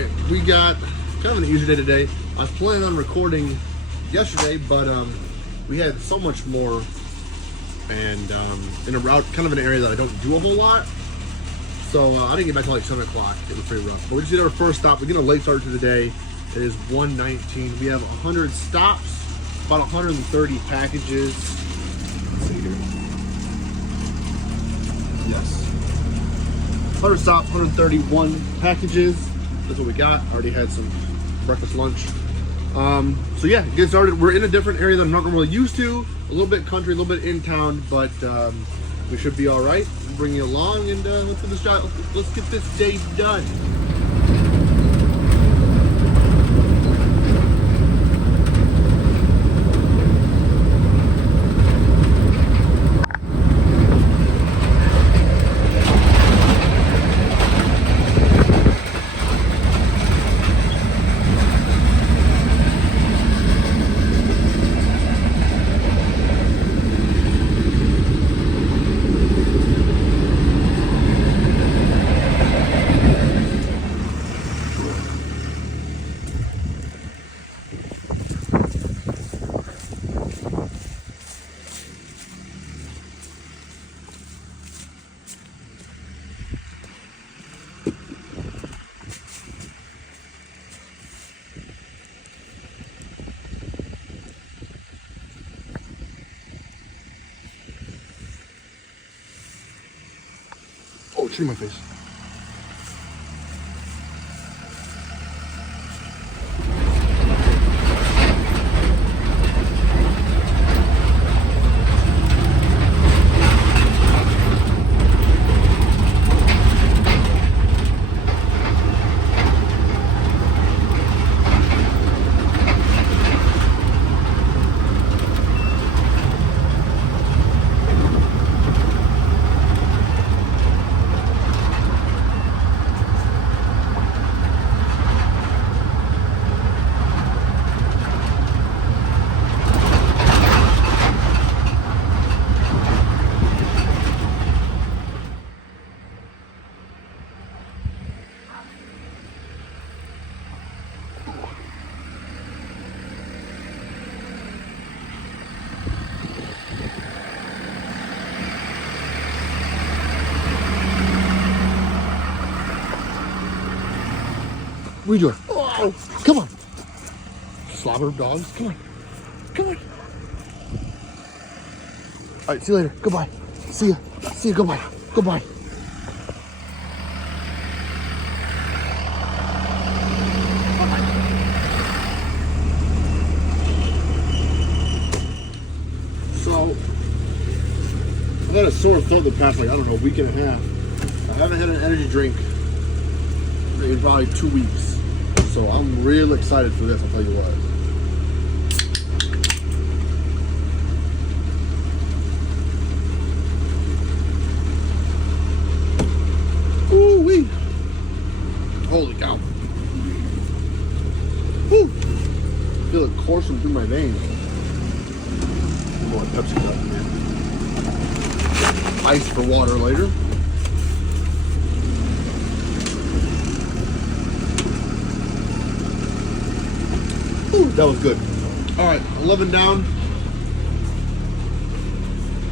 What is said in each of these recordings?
right, we got kind of an easy day today. I was planning on recording yesterday, but we had so much more, and in a route, kind of an area that I don't do a whole lot. So I didn't get back till like 7 o'clock. It was pretty rough. But we just did our first stop. We're getting a late start to the day. It is 1:19. We have 100 stops, about 130 packages. Let's see here. Yes. 100 stops, 131 packages. That's what we got. Already had some breakfast, lunch. So yeah, get started. We're in a different area that I'm not really used to. A little bit country, a little bit in town, but we should be all right. We'll bring you along, and let's get this shot. Let's get this day done. Oh, tree my face. What are you doing? Oh, come on. Slobber dogs. Come on. Come on. All right, see you later. Goodbye. See ya. See ya. Goodbye. Goodbye. So, I've had a sore throat the past, like, I don't know, week and a half. I haven't had an energy drink in probably 2 weeks. So I'm real excited for this, I'll tell you what. Ooh-wee. Holy cow. Woo. Feel it coursing through my veins. I'm going Pepsi up, man. Ice for water later. Ooh, that was good. All right, 11 down.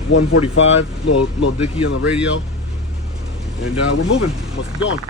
145. Little Dickie on the radio, and we're moving. Let's keep going.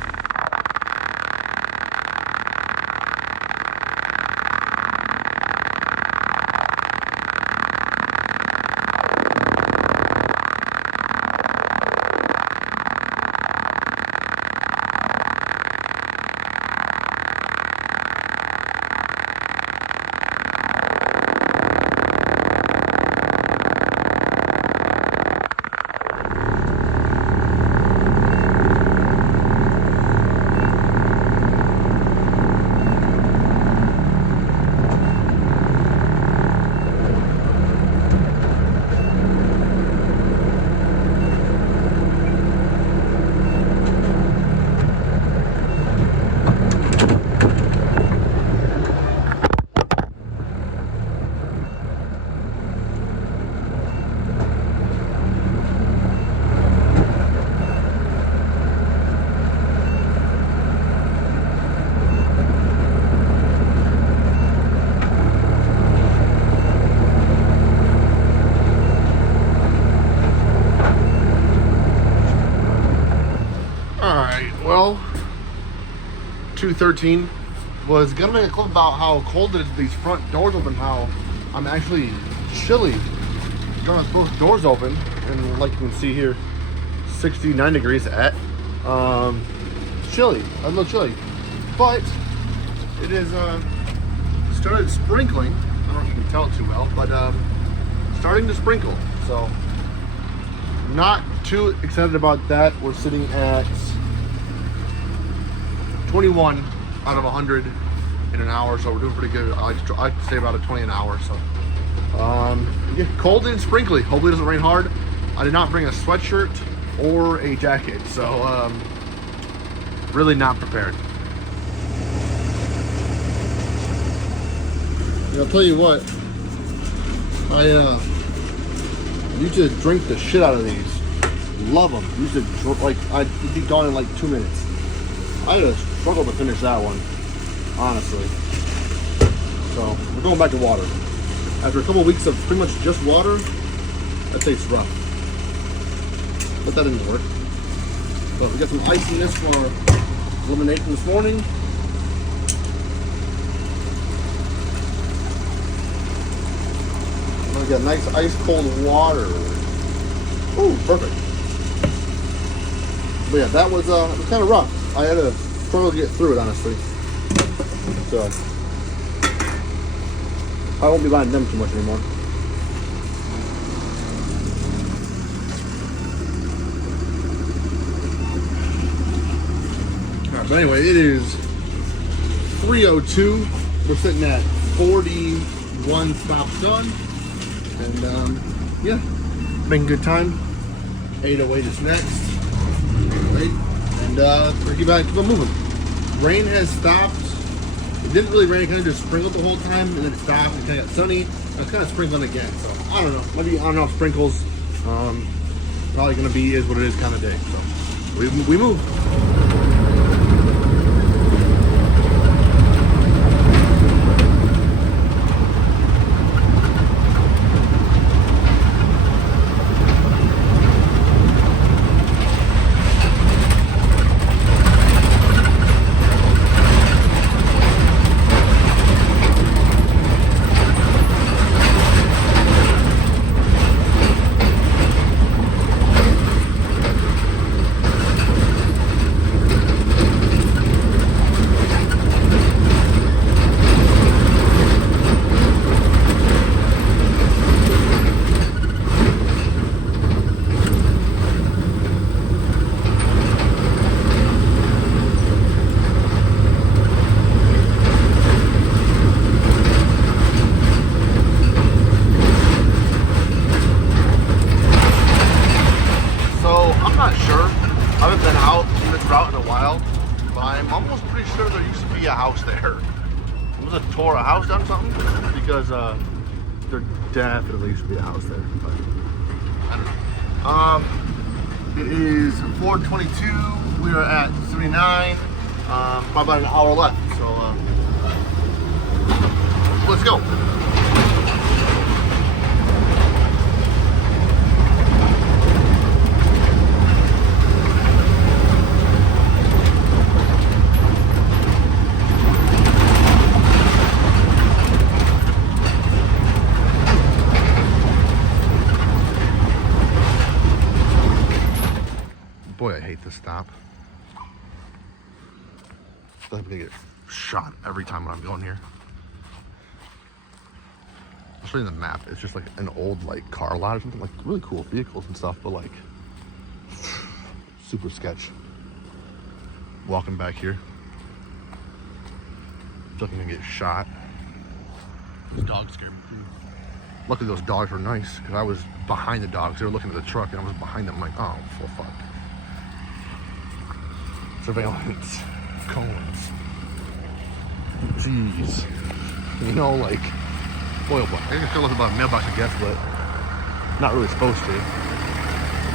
Well, 2:13 was gonna make a clip about how cold it is with these front doors open, how I'm actually chilly. Got both doors open, and like you can see here, 69 degrees at. Chilly, a little chilly, but it is started sprinkling. I don't know if you can tell it too well, but starting to sprinkle. So not too excited about that. We're sitting at 21 out of 100 in an hour, so we're doing pretty good. I like to say about a 20 an hour. So yeah, cold and sprinkly. Hopefully it doesn't rain hard. I did not bring a sweatshirt or a jacket, so really not prepared. I'll tell you what, I used to drink the shit out of these. Love them. Used to like I'd be gone in like 2 minutes. I had to struggle to finish that one, honestly. So we're going back to water. After a couple of weeks of pretty much just water, that tastes rough. But that didn't work. But we got some ice in this for elimination this morning. We got nice ice cold water. Ooh, perfect. But yeah, that was kind of rough. I had to struggle to get through it, honestly. So I won't be buying them too much anymore. Alright, but anyway, it is 3:02. We're sitting at 41 stops done. And yeah, making good time. 808 is next. Right? And we're keep on moving. Rain has stopped. It didn't really rain, it kind of just sprinkled the whole time, and then it stopped and kind of got sunny. It's kind of sprinkling again, so I don't know. Maybe on and off sprinkles. Probably gonna be is what it is kind of day. So we move. Tore a house down or something, because there definitely used to be a house there, but I don't know. It is 4:22. We are at 79. Probably about an hour left, so let's go. Boy, I hate this stop. I feel like I'm gonna get shot every time when I'm going here. I'll show you the map. It's just like an old like car lot or something, like really cool vehicles and stuff, but like super sketch. Walking back here. I feel like I'm gonna get shot. Those dogs scared me too. Luckily those dogs were nice, because I was behind the dogs. They were looking at the truck and I was behind them. I'm like, oh, full fuck. Surveillance, cones. Jeez. You know, like, boy, oh boy. I can feel about a mailbox, I guess, but not really supposed to.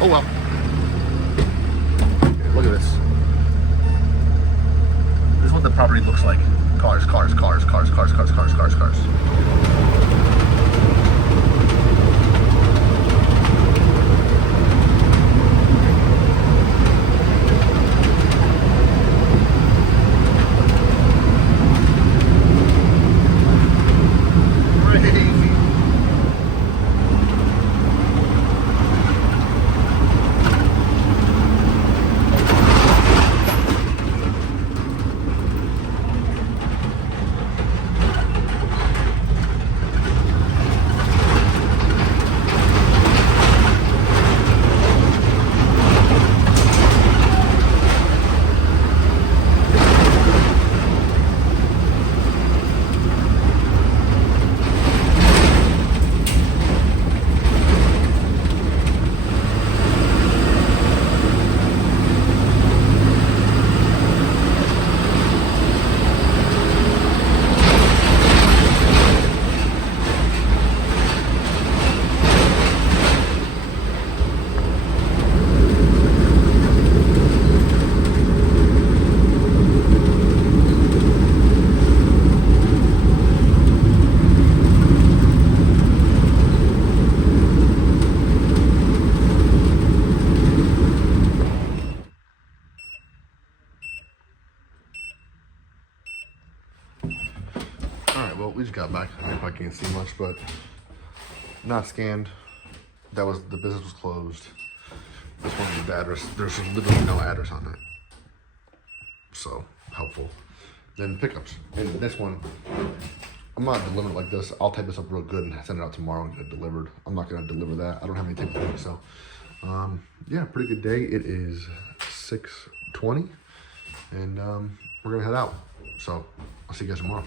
Oh well. Okay, look at this. This is what the property looks like. Cars, cars, cars, cars, cars, cars, cars, cars, cars. we just got back. I probably can't see much, but not scanned. That was, the business was closed. This one was the address. There's literally no address on it. So, helpful. Then pickups. And this one, I'm not delivering it like this. I'll type this up real good and send it out tomorrow and get it delivered. I'm not gonna deliver that. I don't have any tape with me, so. Yeah, pretty good day. It is 6:20 and we're gonna head out. So, I'll see you guys tomorrow.